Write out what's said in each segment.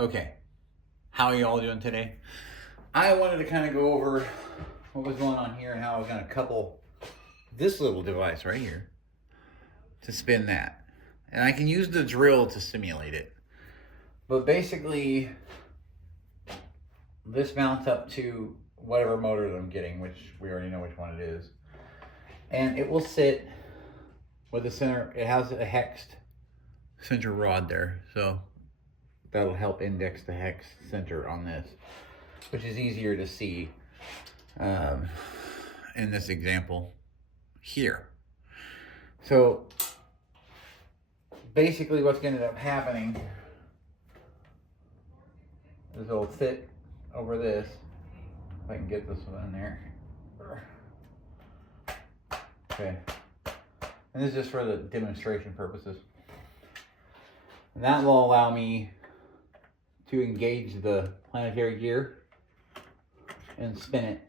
Okay, how are you all doing today? I wanted to kind of go over what was going on here and how I was going to couple this little device right here to spin that. And I can use the drill to simulate it. But basically, this mounts up to whatever motor that I'm getting, which we already know which one it is. And it will sit with the center, it has a hexed center rod there. So that'll help index the hex center on this, which is easier to see in this example here. So basically what's going to end up happening is it'll sit over this. If I can get this one in there. Okay. And this is just for the demonstration purposes. And that will allow me to engage the planetary gear and spin it.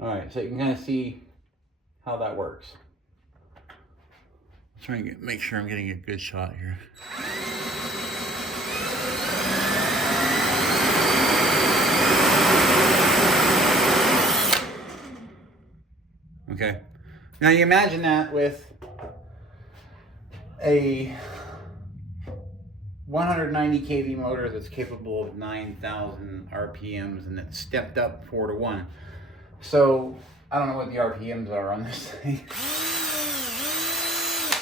Alright, so you can kind of see how that works. I'm trying to make sure I'm getting a good shot here. Okay, now you imagine that with a 190 kV motor that's capable of 9,000 RPMs and that's stepped up 4-to-1. So I don't know what the RPMs are on this thing.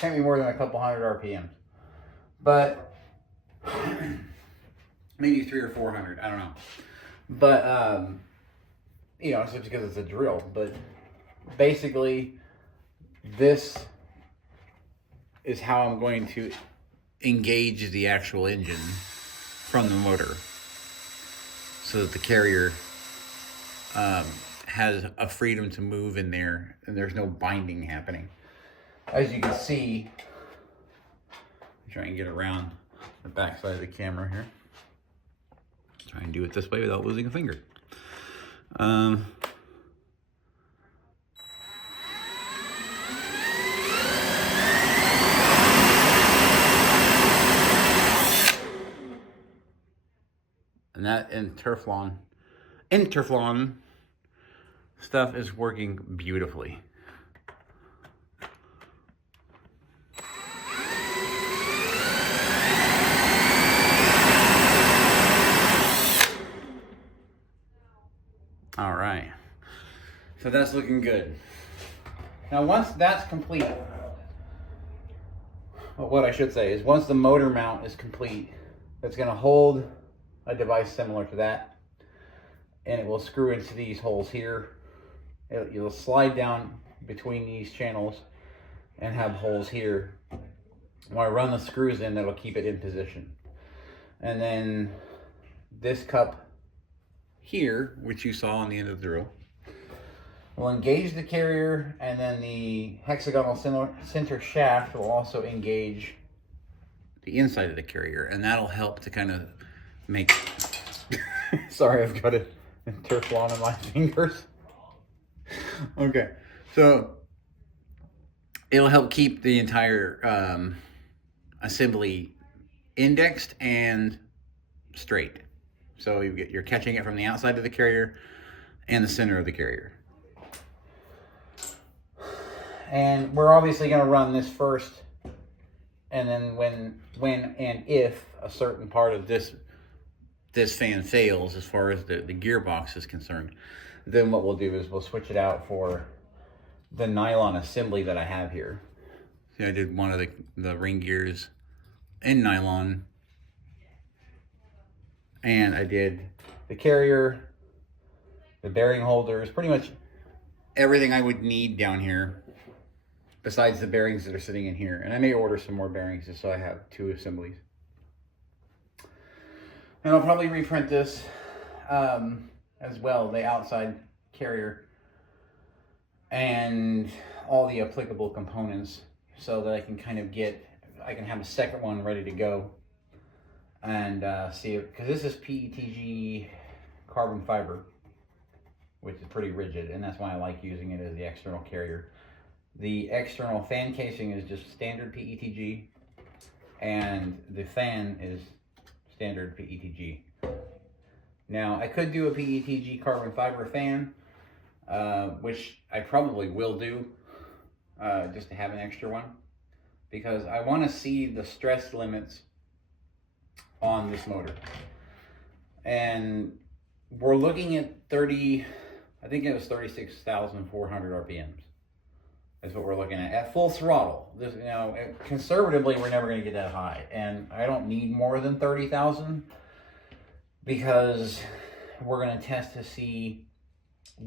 Can't be more than a couple hundred RPMs, but maybe 300 or 400. I don't know. But you know, it's just because it's a drill. But basically, this is how I'm going to engage the actual engine from the motor so that the carrier has a freedom to move in there and there's no binding happening. As you can see, try and get around the back side of the camera here. Try and do it this way without losing a finger. And that interflon stuff is working beautifully. All right, so that's looking good. Now once that's complete, well, what I should say is once the motor mount is complete, it's going to hold a device similar to that, and it will screw into these holes here. You'll slide down between these channels and have holes here. When I run the screws in, that'll keep it in position. And then this cup here, which you saw on the end of the drill, will engage the carrier, and then the hexagonal center shaft will also engage the inside of the carrier, and that'll help to kind of make sorry, I've got a Teflon in my fingers. Okay, so it'll help keep the entire assembly indexed and straight. So you're catching it from the outside of the carrier and the center of the carrier. And we're obviously going to run this first, and then when and if a certain part of this fan fails as far as the gearbox is concerned, then what we'll do is we'll switch it out for the nylon assembly that I have here. See, I did one of the ring gears in nylon, and I did the carrier, the bearing holders, pretty much everything I would need down here besides the bearings that are sitting in here. And I may order some more bearings just so I have 2 assemblies. And I'll probably reprint this as well, the outside carrier and all the applicable components, so that I can kind of I can have a second one ready to go and see it, because this is PETG carbon fiber, which is pretty rigid, and that's why I like using it as the external carrier. The external fan casing is just standard PETG, and the fan is standard PETG. Now, I could do a PETG carbon fiber fan, which I probably will do, just to have an extra one, because I want to see the stress limits on this motor. And we're looking at I think it was 36,400 RPMs. That's what we're looking at full throttle. This, you know, conservatively, we're never going to get that high, and I don't need more than 30,000, because we're going to test to see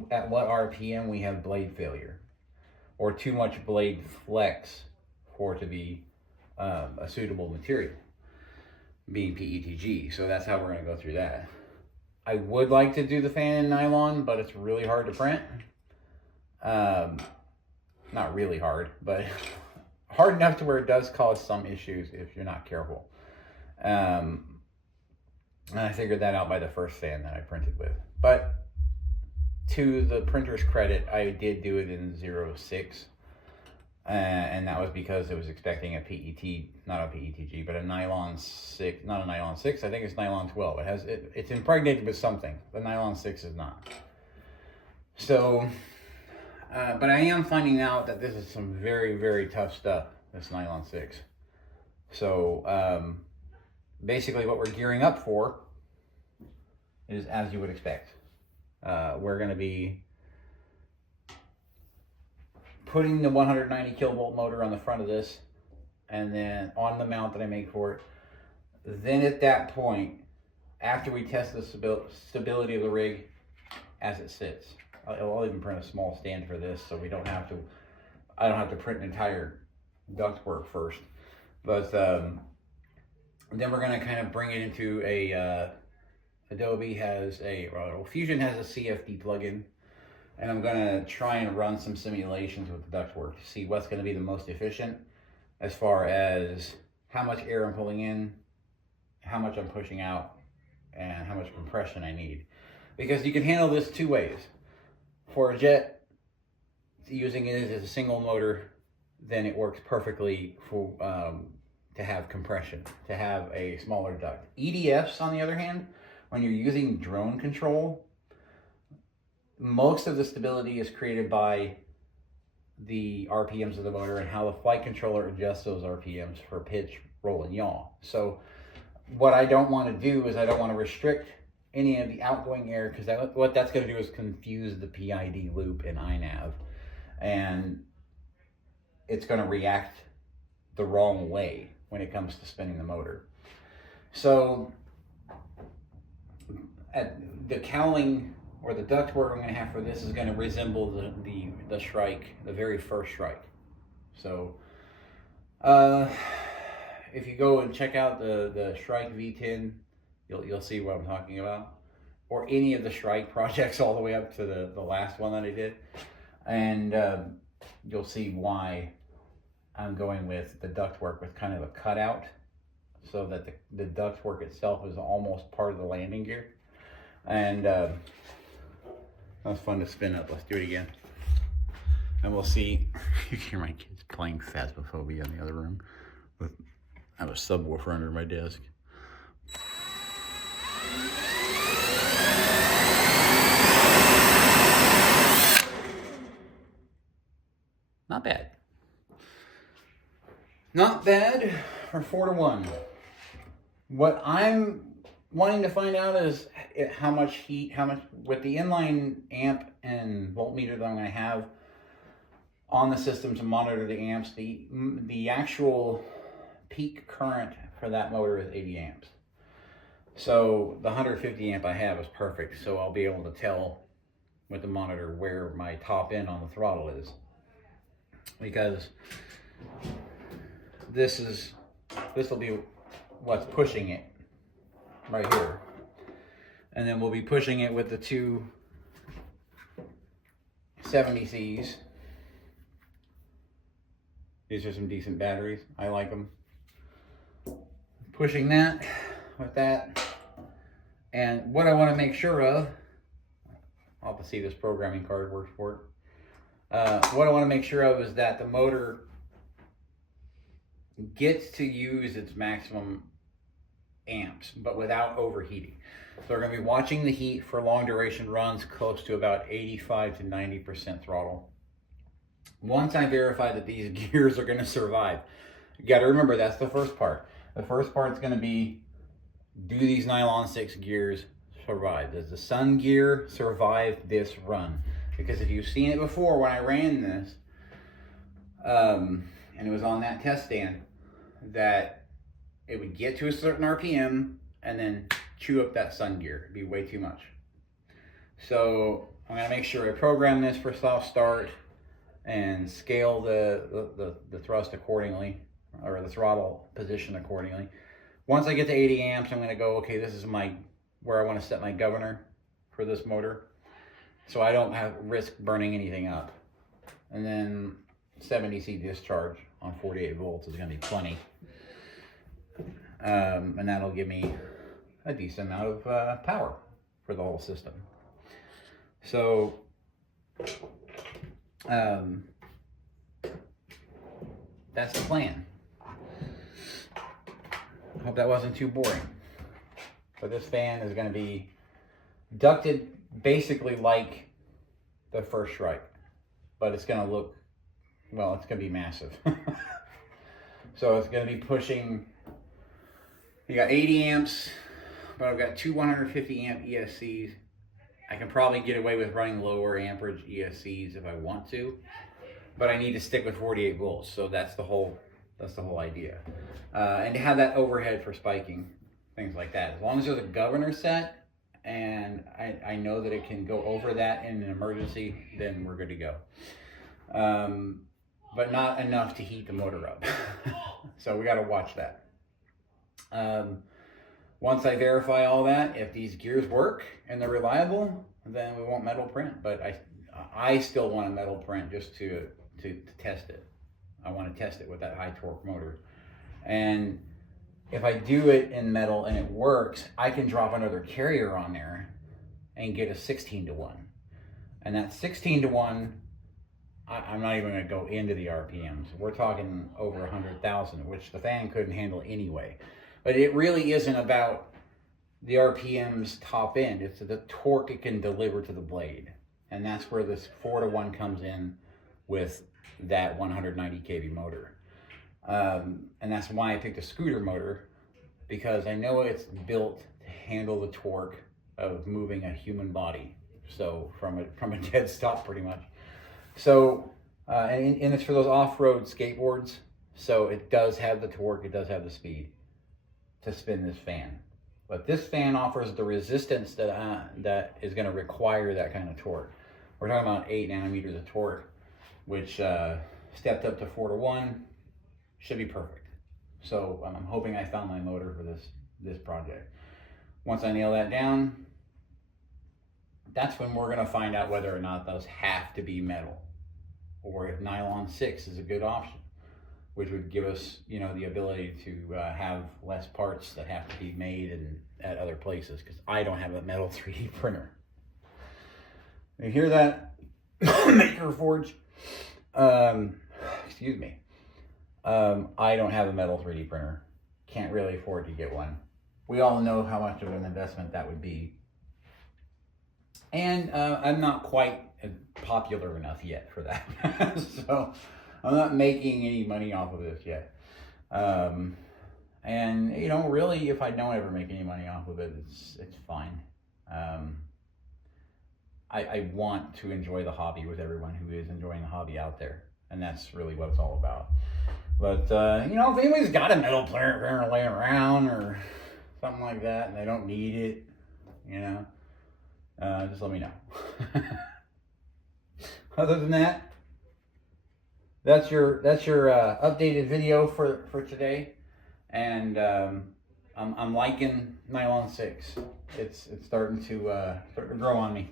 at what RPM we have blade failure or too much blade flex for it to be a suitable material, being PETG. So that's how we're going to go through that. I would like to do the fan in nylon, but it's really hard to print. Not really hard, but hard enough to where it does cause some issues if you're not careful. And I figured that out by the first fan that I printed with. But to the printer's credit, I did do it in 06. And that was because it was expecting a PET, not a PETG, but a nylon 6, not a nylon 6, I think it's nylon 12. It's impregnated with something. The nylon 6 is not. So, but I am finding out that this is some very, very tough stuff, this nylon 6. So, basically what we're gearing up for is as you would expect. We're going to be putting the 190 kilovolt motor on the front of this, and then on the mount that I make for it. Then at that point, after we test the stability of the rig as it sits, I'll even print a small stand for this, so I don't have to print an entire ductwork first. But then we're going to kind of bring it into Adobe has Fusion has a CFD plugin, and I'm going to try and run some simulations with the ductwork to see what's going to be the most efficient as far as how much air I'm pulling in, how much I'm pushing out, and how much compression I need. Because you can handle this two ways. For a jet, using it as a single motor, then it works perfectly for to have compression, to have a smaller duct. EDFs, on the other hand, when you're using drone control, most of the stability is created by the RPMs of the motor and how the flight controller adjusts those RPMs for pitch, roll, and yaw. So what I don't want to do is I don't want to restrict any of the outgoing air, because what that's going to do is confuse the PID loop in iNav, and it's going to react the wrong way when it comes to spinning the motor. So at the cowling or the ductwork I'm going to have for this is going to resemble the Shrike, the very first Shrike. So if you go and check out the Shrike V10, you'll see what I'm talking about, or any of the Shrike projects all the way up to the last one that I did, and you'll see why I'm going with the ductwork with kind of a cutout, so that the ductwork itself is almost part of the landing gear. And that was fun to spin up. Let's do it again, and we'll see. You can hear my kids playing Phasmophobia in the other room. I have a subwoofer under my desk. Not bad. Not bad for 4-to-1. What I'm wanting to find out is how much heat, with the inline amp and voltmeter that I'm going to have on the system to monitor the amps, the actual peak current for that motor is 80 amps. So the 150 amp I have is perfect, so I'll be able to tell with the monitor where my top end on the throttle is. Because this will be what's pushing it right here. And then we'll be pushing it with the two 70Cs. These are some decent batteries. I like them. Pushing that with that. And what I want to make sure of, I'll have to see this programming card works for it. What I want to make sure of is that the motor gets to use its maximum amps, but without overheating. So we're going to be watching the heat for long duration runs close to about 85 to 90% throttle. Once I verify that these gears are going to survive, you got to remember that's the first part. The first part is going to be, do these nylon 6 gears survive? Does the Sun gear survive this run? Because if you've seen it before, when I ran this, and it was on that test stand, that it would get to a certain RPM and then chew up that Sun gear. It'd be way too much. So I'm gonna make sure I program this for soft start and scale the thrust accordingly, or the throttle position accordingly. Once I get to 80 amps, I'm gonna go, okay, this is where I wanna set my governor for this motor, so I don't have risk burning anything up. And then 70C discharge on 48 volts is gonna be plenty. And that'll give me a decent amount of power for the whole system. So, that's the plan. I hope that wasn't too boring. But this fan is going to be ducted basically like the first Shrike, but it's going to look, well, it's going to be massive. So it's going to be pushing, you got 80 amps, but I've got two 150 amp ESCs. I can probably get away with running lower amperage ESCs if I want to, but I need to stick with 48 volts. So that's the whole idea. And to have that overhead for spiking, things like that. As long as there's a governor set, and I know that it can go over that in an emergency, then we're good to go. But not enough to heat the motor up. So we got to watch that. Once I verify all that, if these gears work and they're reliable, then we won't metal print. But I still want a metal print just to test it. I want to test it with that high torque motor. And if I do it in metal and it works, I can drop another carrier on there and get a 16-to-1. And that 16-to-1, I'm not even going to go into the RPMs. We're talking over 100,000, which the fan couldn't handle anyway. But it really isn't about the RPMs top end. It's the torque it can deliver to the blade. And that's where this 4-to-1 comes in with that 190 kV motor. And that's why I picked a scooter motor, because I know it's built to handle the torque of moving a human body. So from a dead stop, pretty much. So, and it's for those off-road skateboards. So it does have the torque, it does have the speed to spin this fan. But this fan offers the resistance that is going to require that kind of torque. We're talking about 8 nanometers of torque, which stepped up to 4-to-1, should be perfect. So I'm hoping I found my motor for this project. Once I nail that down, that's when we're going to find out whether or not those have to be metal, or if nylon 6 is a good option, which would give us, the ability to have less parts that have to be made at other places, because I don't have a metal 3D printer. You hear that, Maker Forge? Excuse me. I don't have a metal 3D printer. Can't really afford to get one. We all know how much of an investment that would be. And I'm not quite popular enough yet for that. So I'm not making any money off of this yet. And really, if I don't ever make any money off of it, it's fine. I want to enjoy the hobby with everyone who is enjoying the hobby out there. And that's really what it's all about. But, if anybody's got a metal printer laying around or something like that and they don't need it, just let me know. Other than that, that's your updated video for today. And I'm liking nylon 6. It's starting to grow on me.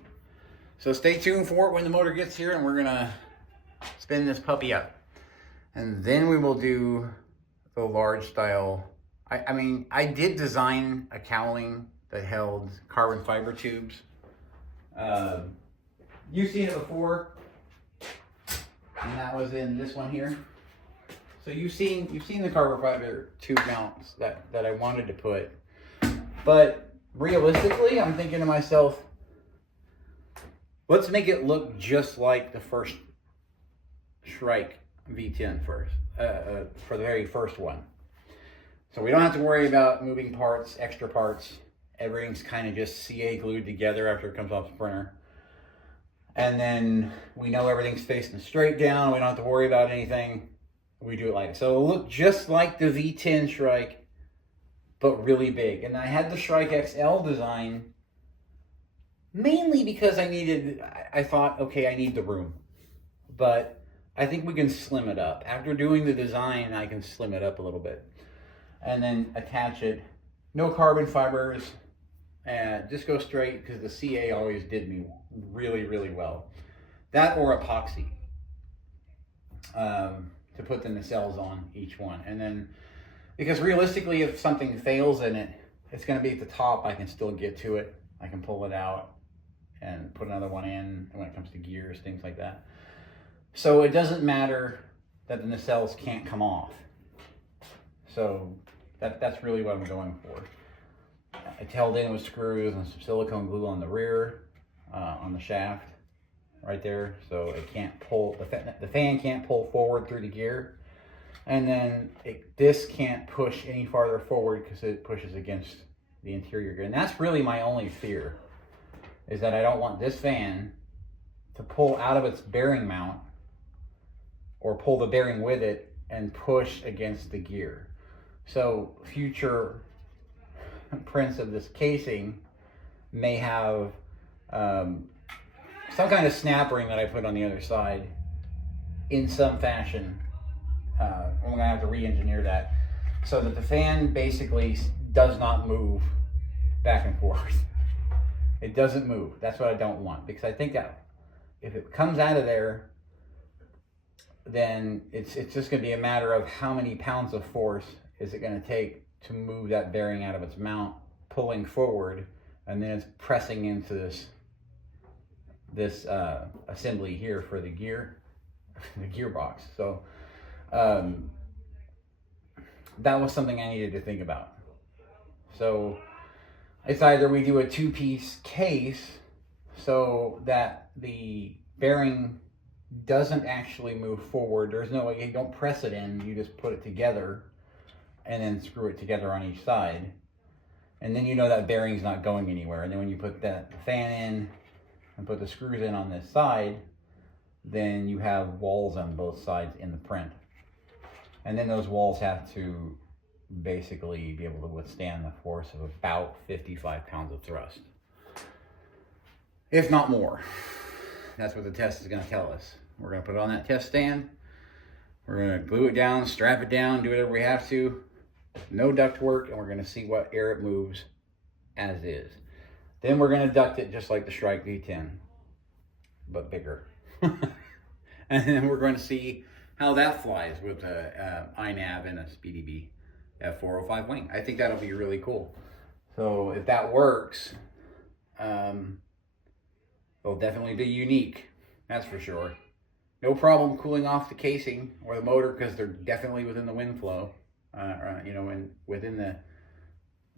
So stay tuned for it when the motor gets here, and we're gonna spin this puppy up. And then we will do the large style I mean, I did design a cowling that held carbon fiber tubes. You've seen it before, and that was in this one here. So you've seen the carbon fiber tube mounts that I wanted to put, but realistically, I'm thinking to myself, let's make it look just like the first Shrike V10 first, for the very first one. So we don't have to worry about moving parts, extra parts. Everything's kind of just CA glued together after it comes off the printer. And then we know everything's facing straight down. We don't have to worry about anything. We do it like so. It'll look just like the V10 Shrike, but really big. And I had the Shrike XL design mainly because I thought, okay, I need the room. But I think we can slim it up. After doing the design, I can slim it up a little bit. And then attach it. No carbon fibers. And just go straight, because the CA always did me really, really well. That or epoxy. To put the nacelles on each one. And then, because realistically, if something fails in it, it's going to be at the top. I can still get to it. I can pull it out and put another one in when it comes to gears, things like that. So it doesn't matter that the nacelles can't come off. So that's really what I'm going for. It's held in with screws and some silicone glue on the rear, on the shaft. Right there, so it can't pull, the fan can't pull forward through the gear, and then this can't push any farther forward because it pushes against the interior gear. And that's really my only fear, is that I don't want this fan to pull out of its bearing mount or pull the bearing with it and push against the gear. So future prints of this casing may have some kind of snap ring that I put on the other side in some fashion. I'm gonna have to re-engineer that so that the fan basically does not move back and forth. It doesn't move. That's what I don't want, because I think that if it comes out of there, then it's just gonna be a matter of how many pounds of force is it gonna take to move that bearing out of its mount, pulling forward, and then it's pressing into this assembly here for the gearbox. So that was something I needed to think about. So it's either we do a two-piece case so that the bearing doesn't actually move forward. There's no way, you don't press it in, you just put it together and then screw it together on each side. And then you know that bearing's not going anywhere. And then when you put that fan in and put the screws in on this side, then you have walls on both sides in the print. And then those walls have to basically be able to withstand the force of about 55 pounds of thrust, if not more. That's what the test is going to tell us. We're going to put it on that test stand. We're going to glue it down, strap it down, do whatever we have to. No duct work, and we're going to see what air it moves as is. Then we're going to duct it just like the Shrike V10, but bigger. And then we're going to see how that flies with a iNav and a SpeedyBee F405 wing. I think that'll be really cool. So if that works, it'll definitely be unique. That's for sure. No problem cooling off the casing or the motor, because they're definitely within the wind flow. You know, and within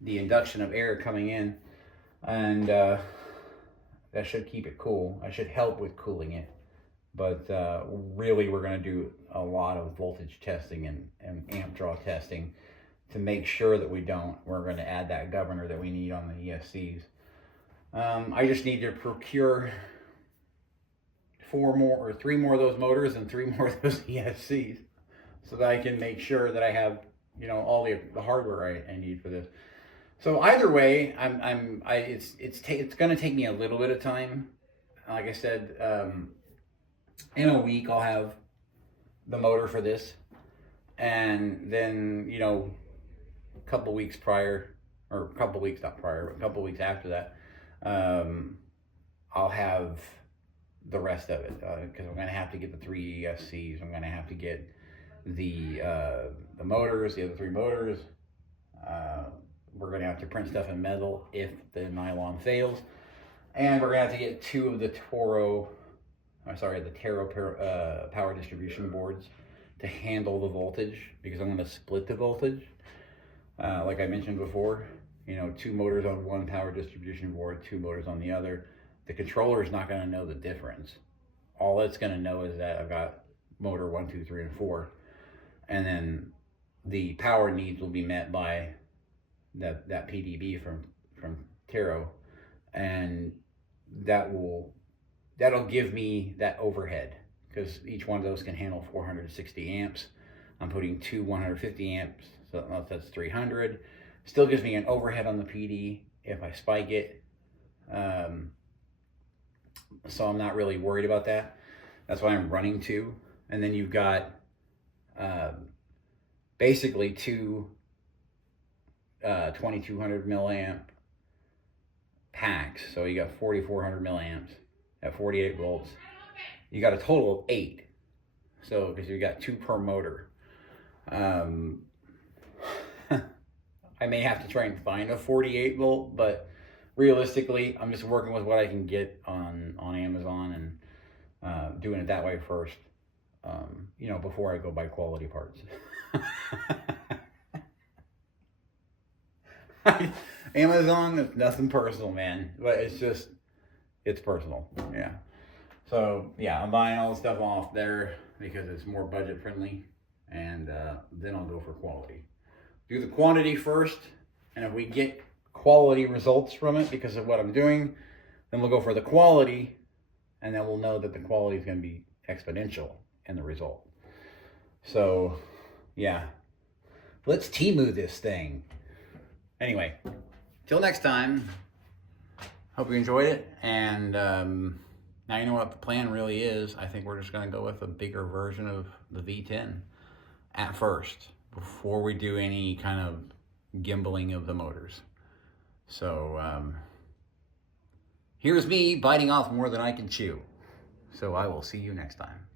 the induction of air coming in, and that should keep it cool. I should help with cooling it, but really we're going to do a lot of voltage testing and amp draw testing to make sure that we're going to add that governor that we need on the ESCs. I just need to procure 3 more of those motors and 3 more of those ESCs, so that I can make sure that I have, you know, all the hardware I need for this. So either way, it's going to take me a little bit of time. Like I said, in a week I'll have the motor for this, and then, you know, a couple weeks after that, I'll have the rest of it, because I'm going to have to get the 3 ESCs. I'm going to have to get the motors, the other 3 motors. We're going to have to print stuff in metal if the nylon fails. And we're going to have to get 2 of the Taro power distribution boards to handle the voltage, because I'm going to split the voltage. Like I mentioned before, you know, 2 motors on one power distribution board, 2 motors on the other. The controller is not going to know the difference. All it's going to know is that I've got motor 1, 2, 3, and 4. And then the power needs will be met by that PDB from Taro, and that'll give me that overhead, because each one of those can handle 460 amps. I'm putting 2 150 amps, so that's 300. Still gives me an overhead on the PD if I spike it. So I'm not really worried about that. That's why I'm running 2. And then you've got basically 2 2200 milliamp packs. So you got 4400 milliamps at 48 volts. You got a total of 8. So because you got 2 per motor. I may have to try and find a 48 volt, but realistically, I'm just working with what I can get on Amazon and doing it that way first, you know, before I go buy quality parts. Amazon, it's nothing personal, man, but it's personal. Yeah. So yeah, I'm buying all the stuff off there because it's more budget friendly, and then I'll go for quality. Do the quantity first, and if we get quality results from it because of what I'm doing, then we'll go for the quality, and then we'll know that the quality is going to be exponential in the result. So yeah, let's Temu this thing. Anyway, till next time, hope you enjoyed it, and now you know what the plan really is. I think we're just going to go with a bigger version of the V10 at first, before we do any kind of gimbaling of the motors. So here's me biting off more than I can chew. So I will see you next time.